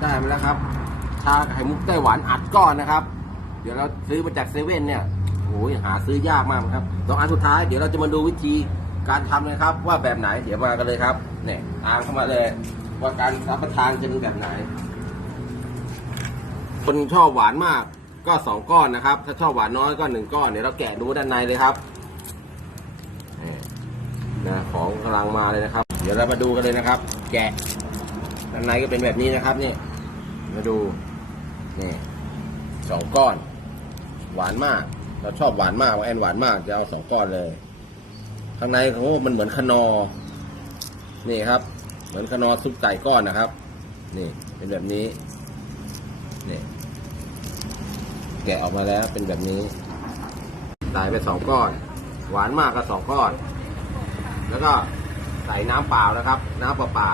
ได้มาแล้วครับ ชาไข่มุกไต้หวันอัดก้อนนะครับ เดี๋ยวเราซื้อมาจากเซเว่นเนี่ยโอ้ยหาซื้อยากมากครับสองอันสุดท้ายเดี๋ยวเราจะมาดูวิธีการทำนะครับ ว่าแบบไหนเดี๋ยวมากันเลยครับเนี่ยตามเข้ามาเลย ว่าการรับประทานจะเป็นแบบไหน คนชอบหวานมากก็สองก้อนนะครับ ถ้าชอบหวานน้อยก็หนึ่งก้อนเดี๋ยวเราแกะดูด้านในเลยครับนี่นะของกำลังมาเลยนะครับ เดี๋ยวเรามาดูกันเลยนะครับ แกะ ด้านในก็เป็นแบบนี้นะครับนี่มาดูนี่สองก้อน หวานมาก เราชอบหวานมากแอนหวานมากจะเอาสองก้อนเลย ข้างในโอ้มันเหมือนขนอ นี่ครับ เหมือนขนอซุปไก่ก้อนนะครับ นี่เป็นแบบนี้นี่แกะออกมาแล้วเป็นแบบนี้ใส่ไปสองก้อน หวานมากก็สองก้อน แล้วก็ใส่น้ำเปล่านะครับ น้ำเปล่า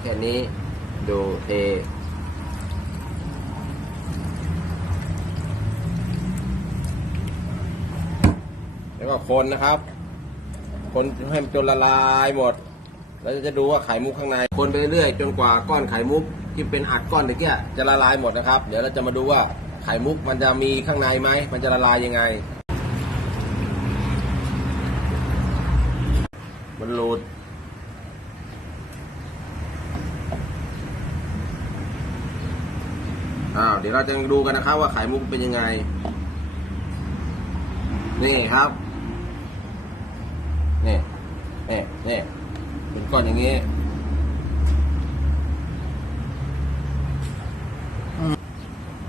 แค่นี้ดูเทแล้วก็คนนะครับ คนให้มันจนละลายหมด แล้วจะดูว่าไข่มุกข้างใน คนไปเรื่อยจนกว่าก้อนไข่มุกที่เป็นอัดก้อนตะเกียจะละลายหมดนะครับ เดี๋ยวเราจะมาดูว่าไข่มุกมันจะมีข้างในไหม มันจะละลายยังไง มันหลุด อ้าวเดี๋ยวเราจะดูกันนะครับ ว่าไข่มุกเป็นยังไง นี่ครับนี่นี่นี่เป็นก้อนอย่างนี้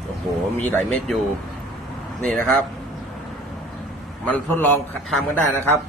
โอ้โห มีหลายเม็ดอยู่ นี่นะครับ มันทดลองทำกันได้นะครับ